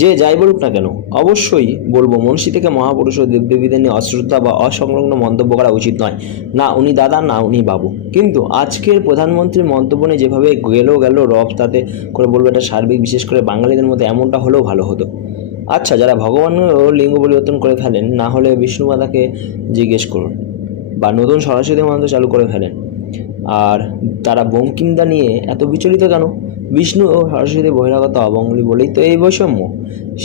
যে যাই বলুক না কেন, অবশ্যই বলবো মনীষী থেকে মহাপুরুষ ও দেবদেবীদের নিয়ে অশ্রদ্ধা বা অসংলগ্ন মন্তব্য করা উচিত নয়। না উনি দাদা, না উনি বাবু। কিন্তু আজকের প্রধানমন্ত্রীর মন্তব্য নিয়ে যেভাবে গেল রব, তাতে করে বলবো এটা সার্বিক, বিশেষ করে বাঙালিদের মধ্যে এমনটা হলেও ভালো হতো। আচ্ছা, যারা ভগবানও লিঙ্গ পরিবর্তন করে ফেলেন, না হলে বিষ্ণু মাতাকে জিজ্ঞেস করুন, বা নতুন সরস্বতী মন্ত্র চালু করে ফেলেন, আর তারা বঙ্কিমদা নিয়ে এত বিচলিত কেন? বিষ্ণু ও সরস্বতী বহিরাগত অবঙ্গলি বলেই তো এই বৈষম্য।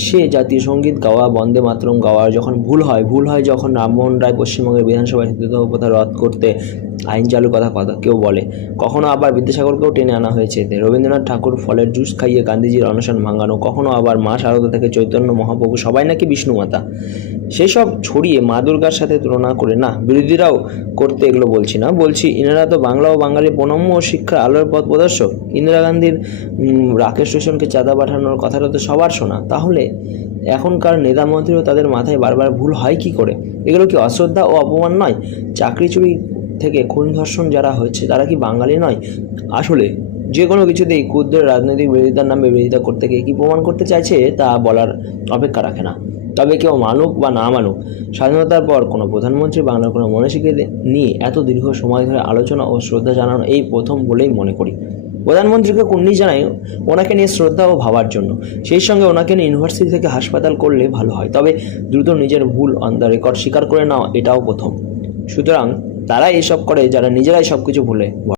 সে জাতীয় সঙ্গীত গাওয়া, বন্দে মাতরম গাওয়ার যখন ভুল হয় যখন রামমোহন রায় পশ্চিমবঙ্গের বিধানসভায় হিন্দুত্ব প্রথা রদ করতে আইন চালুর কথা কেউ বলে, কখনো আবার বিদ্যাসাগরকেও টেনে আনা হয়েছে এতে। রবীন্দ্রনাথ ঠাকুর ফলের জুস খাইয়ে গান্ধীজির অনশন ভাঙানো, কখনো আবার মা শারদা থেকে চৈতন্য মহাপ্রভু সবাই নাকি বিষ্ণু মাতা, সেসব ছড়িয়ে মা দুর্গার সাথে তুলনা করে। না, বিরোধীরাও করতে এগুলো বলছি না, বলছি ইনারা তো বাংলা ও বাঙালির প্রণম্য ও শিক্ষার আলোর পথ প্রদর্শক। ইন্দিরা গান্ধীর রাকেশ রোশনকে চাঁদা পাঠানোর কথাটা তো সবার শোনা। তাহলে এখনকার নেতা মন্ত্রীও তাদের মাথায় বারবার ভুল হয় কি করে? এগুলো কি অশ্রদ্ধা ও অপমান নয়? চাকরি চুরি থেকে খুন ধর্ষণ যারা হচ্ছে তারা কি বাঙালি নয়? আসলে যে কোনো কিছুতেই ক্ষুদ্র রাজনৈতিক বিরোধিতার নামে বিরোধিতা করতে গিয়ে কী প্রমাণ করতে চাইছে তা বলার অপেক্ষা রাখে না। তবে কেউ মানুক বা না মানুক, স্বাধীনতার পর কোনো প্রধানমন্ত্রী বাংলার কোনো মনীষীকে নিয়ে এত দীর্ঘ সময় ধরে আলোচনা ও শ্রদ্ধা জানানো এই প্রথম বলেই মনে করি। প্রধানমন্ত্রীকে কুর্নিশ জানাই ওনাকে নিয়ে শ্রদ্ধা ও ভাবার জন্য, সেই সঙ্গে ওনাকে নিয়ে ইউনিভার্সিটি থেকে হাসপাতাল করলে ভালো হয়। তবে দ্রুত নিজের ভুল অন দ্য রেকর্ড স্বীকার করে নেওয়া এটাও প্রথম। সুতরাং তারা এসব করে যারা নিজেরাই সব কিছু ভুলে